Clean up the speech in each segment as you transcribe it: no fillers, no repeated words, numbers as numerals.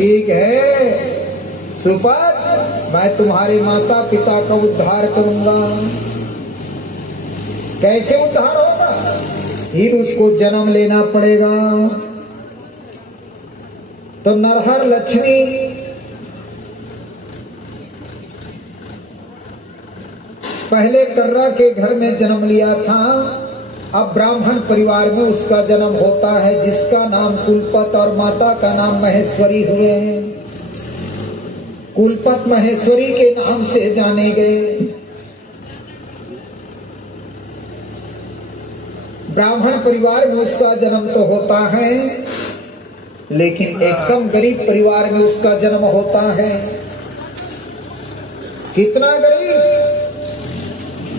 ठीक है सुपद, मैं तुम्हारे माता पिता का उद्धार करूंगा। कैसे उद्धार होगा? फिर उसको जन्म लेना पड़ेगा। तो नरहर लक्ष्मी पहले कर्रा के घर में जन्म लिया था, अब ब्राह्मण परिवार में उसका जन्म होता है, जिसका नाम कुलपत और माता का नाम महेश्वरी हुए हैं। कुलपत महेश्वरी के नाम से जाने गए। ब्राह्मण परिवार में उसका जन्म तो होता है, लेकिन एक कम गरीब परिवार में उसका जन्म होता है। कितना गरीब?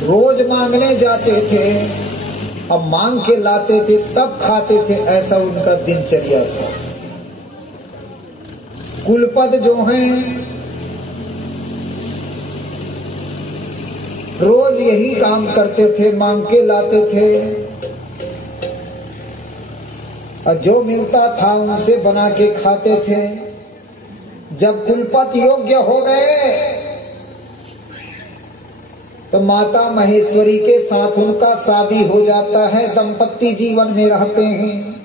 रोज मांगने जाते थे, अब मांग के लाते थे तब खाते थे, ऐसा उनका दिनचर्या था। कुलपद जो हैं रोज यही काम करते थे, मांग के लाते थे और जो मिलता था उनसे बना के खाते थे। जब कुलपत योग्य हो गए तो माता महेश्वरी के साथ उनका शादी हो जाता है। दंपत्ति जीवन में रहते हैं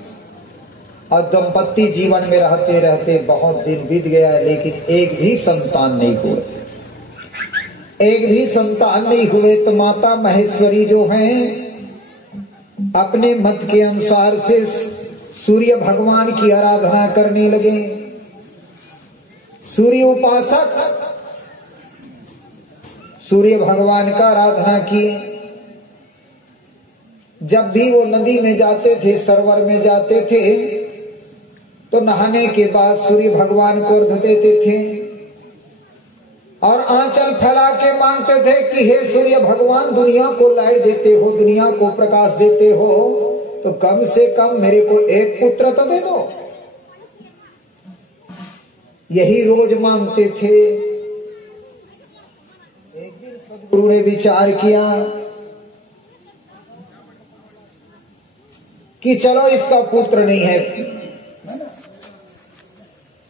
और दंपत्ति जीवन में रहते रहते बहुत दिन बीत गया, लेकिन एक भी संतान नहीं हुए। एक भी संतान नहीं हुए तो माता महेश्वरी जो हैं अपने मत के अनुसार से सूर्य भगवान की आराधना करने लगे। सूर्य उपासक सूर्य भगवान का आराधना किए। जब भी वो नदी में जाते थे, सरोवर में जाते थे, तो नहाने के बाद सूर्य भगवान को अर्घ देते थे और आंचल फैला के मांगते थे कि हे सूर्य भगवान, दुनिया को लाइट देते हो, दुनिया को प्रकाश देते हो, तो कम से कम मेरे को एक पुत्र तो दे दो। यही रोज मांगते थे। एक दिन सदगुरु ने विचार किया कि चलो इसका पुत्र नहीं है,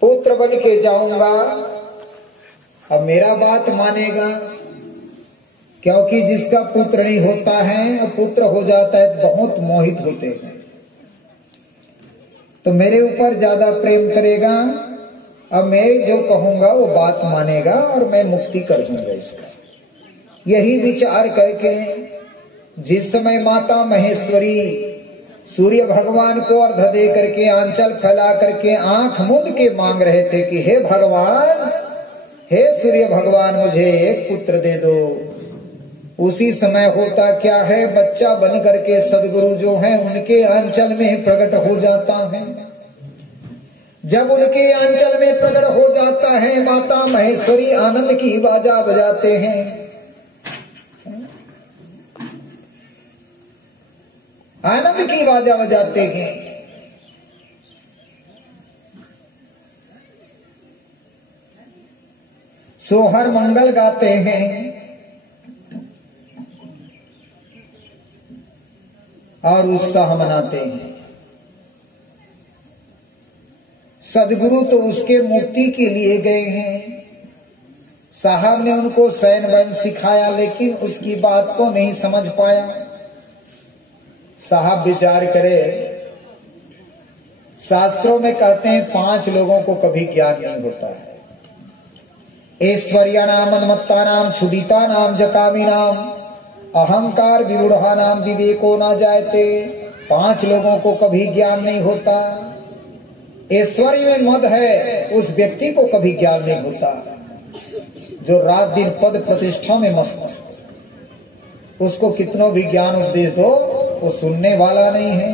पुत्र बन के जाऊंगा, अब मेरा बात मानेगा। क्योंकि जिसका पुत्र नहीं होता है और पुत्र हो जाता है तो बहुत मोहित होते हैं, तो मेरे ऊपर ज्यादा प्रेम करेगा। अब मैं जो कहूंगा वो बात मानेगा और मैं मुक्ति कर दूंगा इसका। यही विचार करके जिस समय माता महेश्वरी सूर्य भगवान को अर्घ दे करके आंचल फैला करके आंख मूंद के मांग रहे थे कि हे भगवान, हे सूर्य भगवान, मुझे एक पुत्र दे दो, उसी समय होता क्या है, बच्चा बन करके सदगुरु जो है उनके आंचल में प्रकट हो जाता है। जब उनके आंचल में प्रकट हो जाता है, माता महेश्वरी आनंद की बाजा बजाते हैं। आनंद की बाजा बजाते हैं। सोहर मंगल गाते हैं और उत्साह मनाते हैं। सदगुरु तो उसके मुक्ति के लिए गए हैं। साहब ने उनको सैन वैन सिखाया, लेकिन उसकी बात को नहीं समझ पाया। साहब विचार करे, शास्त्रों में कहते हैं 5 लोगों को कभी ज्ञान नहीं होता है। ऐश्वर्या नाम, अन्मत्ता नाम, क्षुदिता नाम, जकामी नाम, अहंकार विरूढ़ा नाम, विवेको ना जायते। 5 लोगों को कभी ज्ञान नहीं होता। ऐश्वर्य में मद है उस व्यक्ति को कभी ज्ञान नहीं होता, जो रात दिन पद प्रतिष्ठा में मस्त, उसको कितनों भी ज्ञान उपदेश दो वो सुनने वाला नहीं है।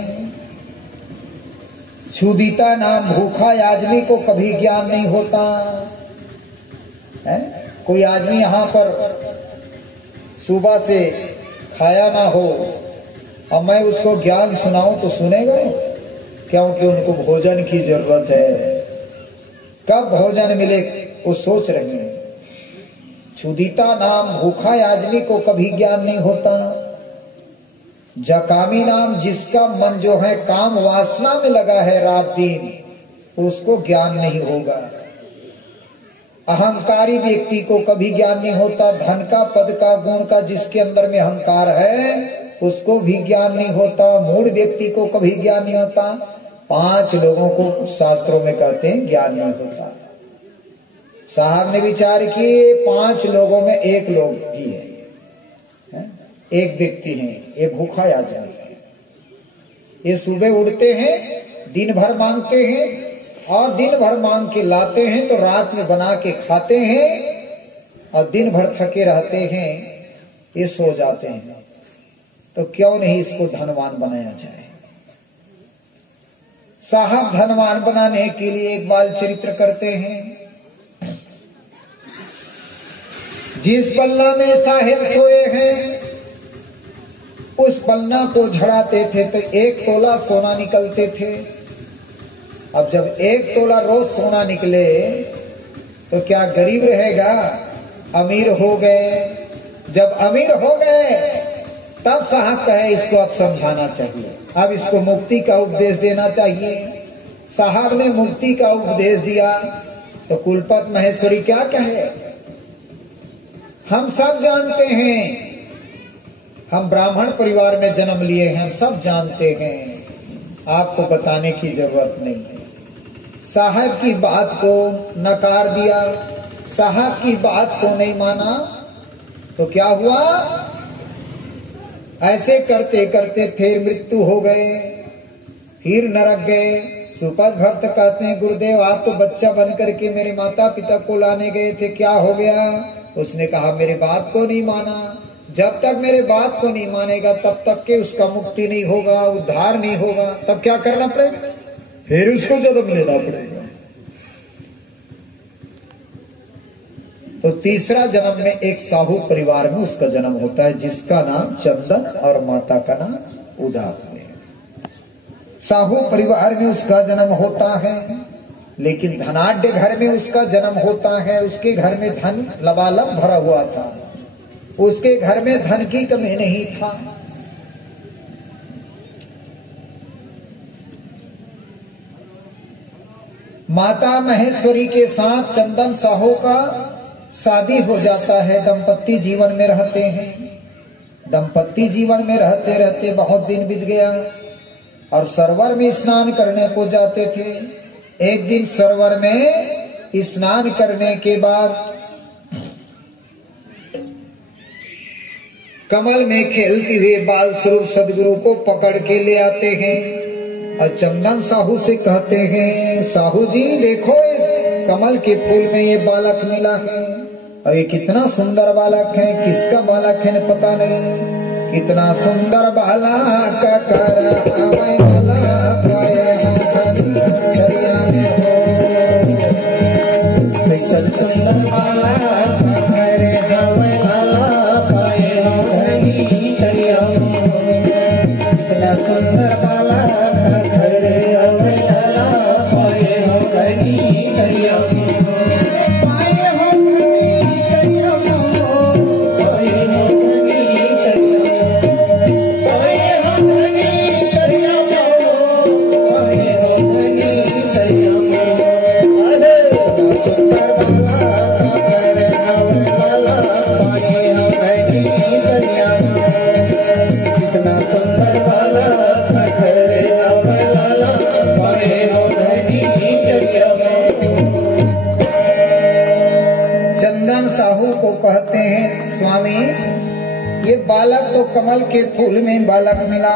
क्षुदिता नाम, भूखा आदमी को कभी ज्ञान नहीं होता है। कोई आदमी यहाँ पर सुबह से खाया ना हो और मैं उसको ज्ञान सुनाऊं तो सुनेगा, क्योंकि उनको भोजन की जरूरत है। कब भोजन मिले वो सोच रहे हैं। क्षुदिता नाम, भूखा आदमी को कभी ज्ञान नहीं होता। जकामी नाम, जिसका मन जो है काम वासना में लगा है रात दिन, उसको ज्ञान नहीं होगा। अहंकारी व्यक्ति को कभी ज्ञान नहीं होता। धन का, पद का, गुण का जिसके अंदर में अहंकार है उसको भी ज्ञान नहीं होता। मूढ़ व्यक्ति को कभी ज्ञान नहीं होता। 5 लोगों को शास्त्रों में कहते हैं ज्ञान नहीं होता। साहब ने विचार किए 5 लोगों में एक लोग ही है, एक व्यक्ति है, ये भूखा आदमी है। ये सुबह उठते हैं, दिन भर मांगते हैं और दिन भर मांग के लाते हैं तो रात में बना के खाते हैं और दिन भर थके रहते हैं, ये सो जाते हैं। तो क्यों नहीं इसको धनवान बनाया जाए। साहब धनवान बनाने के लिए एक बाल चरित्र करते हैं। जिस पलना में साहेब सोए हैं उस पलना को झड़ाते थे तो 1 तोला सोना निकलते थे। अब जब 1 तोला रोज सोना निकले तो क्या गरीब रहेगा? अमीर हो गए। जब अमीर हो गए तब साहब कहे इसको अब समझाना चाहिए, अब इसको मुक्ति का उपदेश देना चाहिए। साहब ने मुक्ति का उपदेश दिया तो कुलपति महेश्वरी क्या कहे? हम सब जानते हैं, हम ब्राह्मण परिवार में जन्म लिए हैं, हम सब जानते हैं, आपको बताने की जरूरत नहीं है। साहब की बात को नकार दिया, साहब की बात को नहीं माना तो क्या हुआ? ऐसे करते करते फिर मृत्यु हो गए, फिर नरक गए। सुपथ भक्त कहते हैं गुरुदेव आप तो बच्चा बन करके मेरे माता पिता को लाने गए थे, क्या हो गया? उसने कहा मेरे बात को नहीं माना। जब तक मेरे बात को नहीं मानेगा तब तक के उसका मुक्ति नहीं होगा, उद्धार नहीं होगा। तब क्या करना पड़ेगा? फिर उसको जन्म लेना पड़ेगा। तो तीसरा जन्म में एक साहू परिवार में उसका जन्म होता है जिसका नाम चंदन और माता का नाम उदा है। साहू परिवार में उसका जन्म होता है, लेकिन धनाढ्य घर में उसका जन्म होता है। उसके घर में धन लबालब भरा हुआ था, उसके घर में धन की कमी नहीं था। माता महेश्वरी के साथ चंदन साहू का शादी हो जाता है। दंपत्ति जीवन में रहते हैं। दंपत्ति जीवन में रहते रहते बहुत दिन बीत गया और सरोवर में स्नान करने को जाते थे। एक दिन सरोवर में स्नान करने के बाद कमल में खेलते हुए बाल स्वरूप सदगुरु को पकड़ के ले आते हैं और चंदन साहू से कहते हैं साहू जी देखो इस कमल के फूल में ये बालक मिला है और ये कितना सुंदर बालक है, किसका बालक है पता नहीं। कितना सुंदर बालक कहते हैं स्वामी ये बालक तो कमल के फूल में बालक मिला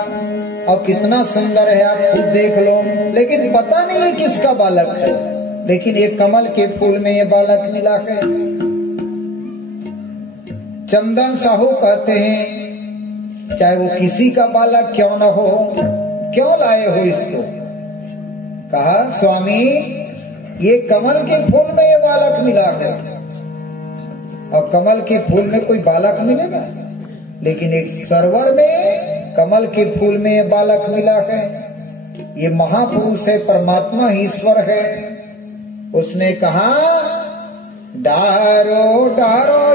और कितना सुंदर है, आप खुद देख लो, लेकिन पता नहीं किसका बालक है, लेकिन ये कमल के फूल में ये बालक मिला है। चंदन साहू कहते हैं चाहे वो किसी का बालक क्यों न हो, क्यों लाए हो इसको? कहा स्वामी ये कमल के फूल में ये बालक मिला है और कमल के फूल में कोई बालक मिलेगा, लेकिन एक सरोवर में कमल के फूल में ये बालक मिला है। ये महापुरुष है, परमात्मा ईश्वर है। उसने कहा डारो डारो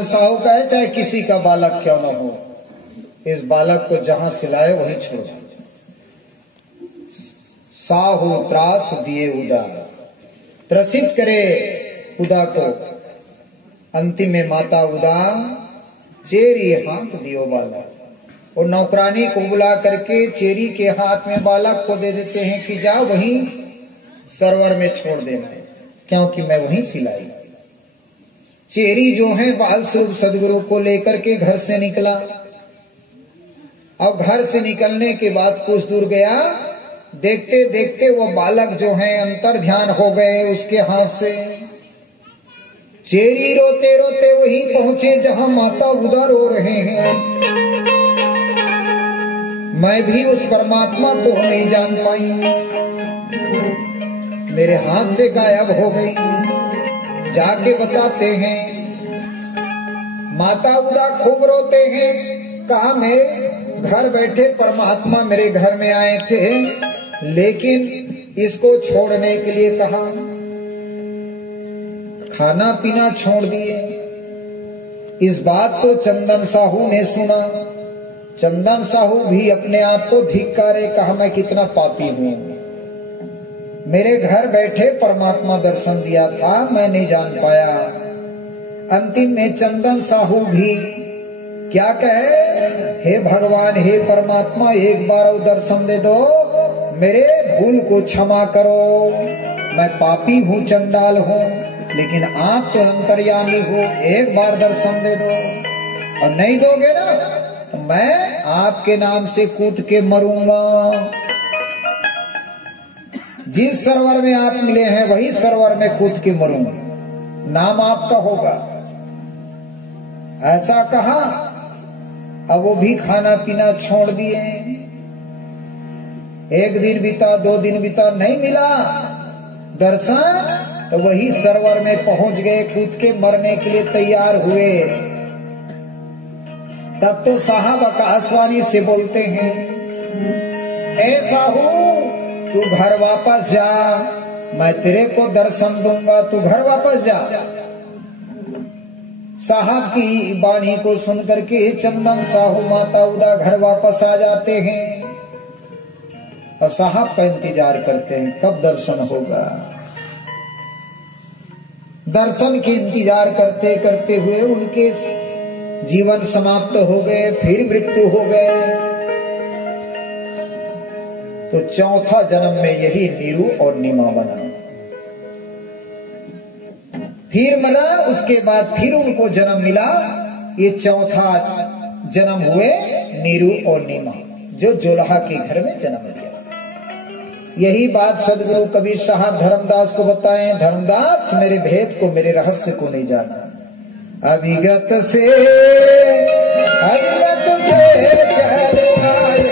चंदन साहू का है, चाहे किसी का बालक क्यों न हो, इस बालक को जहां सिलाए वहीं छोड़। साहू त्रास दिए उदा, त्रसित करे उदा को। अंतिम में माता उदा चेरी हाथ दियो बालक, और नौकरानी को बुला करके चेरी के हाथ में बालक को दे देते हैं कि जाओ वहीं सरोवर में छोड़ देना है, क्योंकि मैं वहीं सिलाई। चेरी जो है बाल स्वरूप सदगुरु को लेकर के घर से निकला। अब घर से निकलने के बाद कुछ दूर गया, देखते देखते वो बालक जो है अंतर ध्यान हो गए उसके हाथ से। चेरी रोते रोते वहीं पहुंचे जहां माता उदा रो रहे हैं। मैं भी उस परमात्मा को नहीं जान पाई, मेरे हाथ से गायब हो गई। जाके बताते हैं, माता उदा खूब रोते हैं। कहा मेरे घर बैठे परमात्मा मेरे घर में आए थे, लेकिन इसको छोड़ने के लिए कहा, खाना पीना छोड़ दिए। इस बात को चंदन साहू ने सुना। चंदन साहू भी अपने आप को धिक्कारे, कहा मैं कितना पापी हूं, मेरे घर बैठे परमात्मा दर्शन दिया था, मैं नहीं जान पाया। अंतिम में चंदन साहू भी क्या कहे, हे भगवान, हे परमात्मा, एक बार दर्शन दे दो, मेरे भूल को क्षमा करो, मैं पापी हूँ, चंडाल हूँ, लेकिन आप तो अंतर्यामी हो, एक बार दर्शन दे दो। और नहीं दोगे ना तो मैं आपके नाम से कूद के मरूंगा। जिस सरोवर में आप मिले हैं वही सरोवर में कूद के मरूंगा, नाम आपका होगा, ऐसा कहा। अब वो भी खाना पीना छोड़ दिए। एक दिन बीता, 2 दिन बीता, नहीं मिला दर्शन, तो वही सरोवर में पहुंच गए, कूद के मरने के लिए तैयार हुए। तब तो साहब आकाशवाणी से बोलते हैं, ए साहू तू घर वापस जा, मैं तेरे को दर्शन दूंगा, तू घर वापस जा। साहब की वाणी को सुनकर के चंदन साहू माता उदा घर वापस आ जाते हैं और साहब का इंतजार करते हैं कब दर्शन होगा। दर्शन के इंतजार करते करते हुए उनके जीवन समाप्त हो गए, फिर मृत्यु हो गए। तो चौथा जन्म में यही नीरू और नीमा बना। फिर मिला, उसके बाद फिर उनको जन्म मिला। ये चौथा जन्म हुए नीरू और नीमा, जो जोलहा के घर में जन्म लिया। यही बात सदगुरु कबीर साहब धर्मदास को बताएं, धर्मदास मेरे भेद को, मेरे रहस्य को नहीं जाना। अविगत से चल आए हो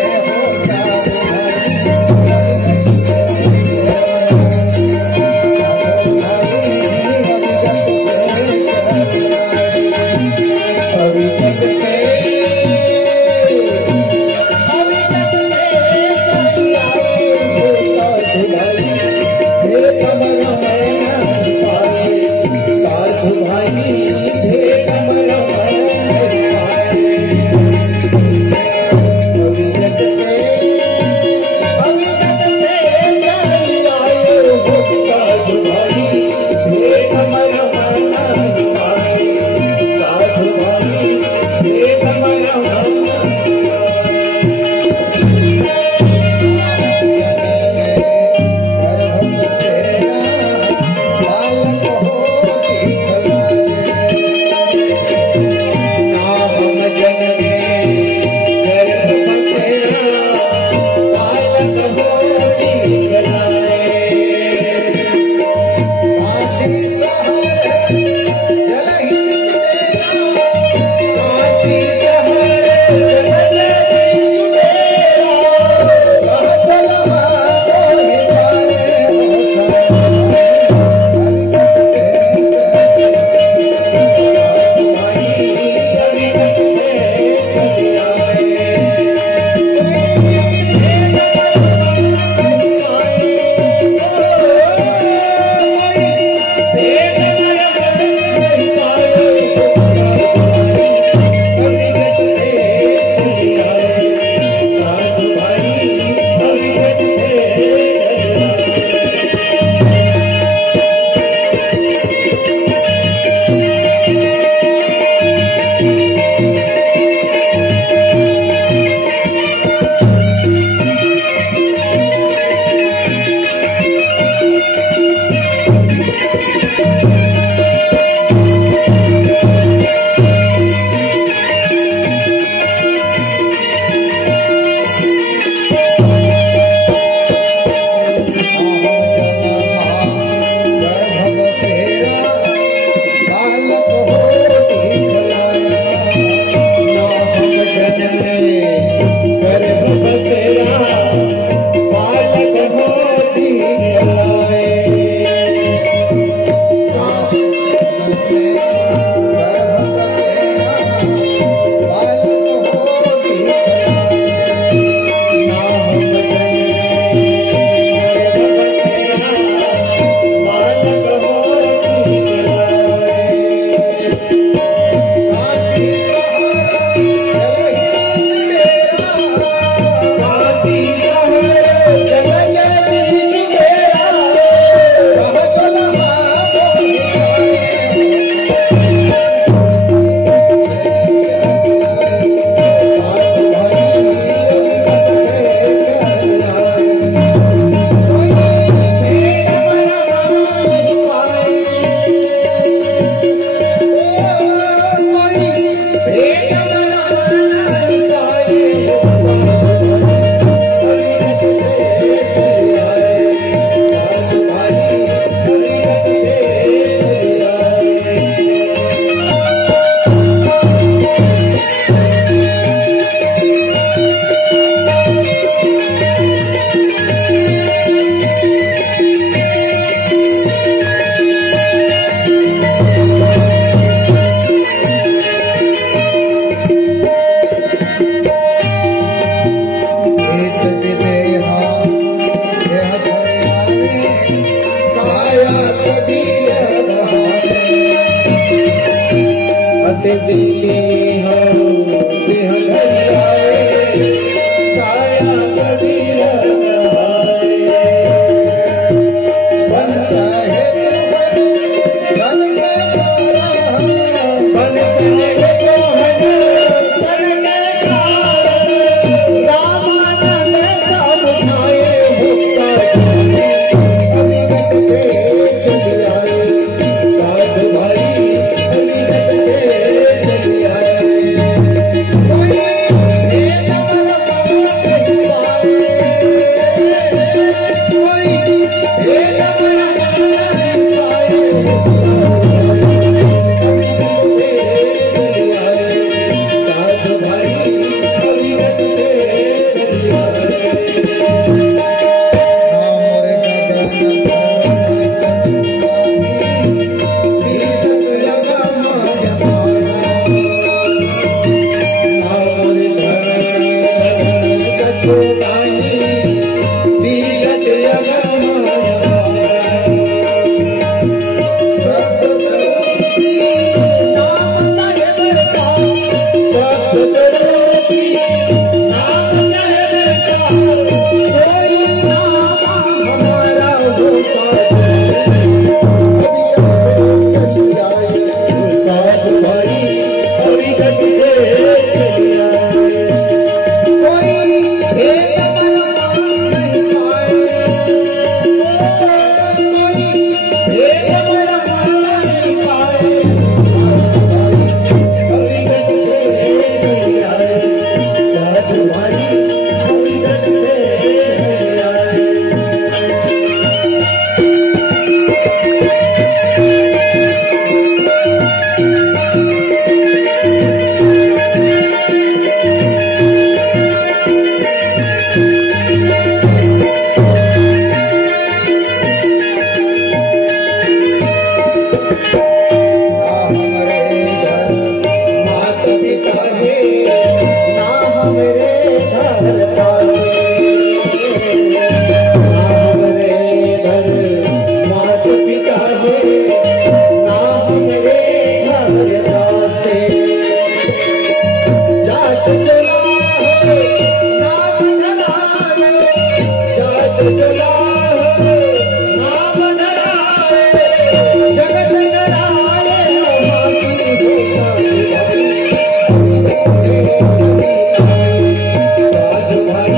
दिली हो बिहरियाए काया कबीर बन साहेब बन के बन साहेब बन के रामानंद सब खाए भाई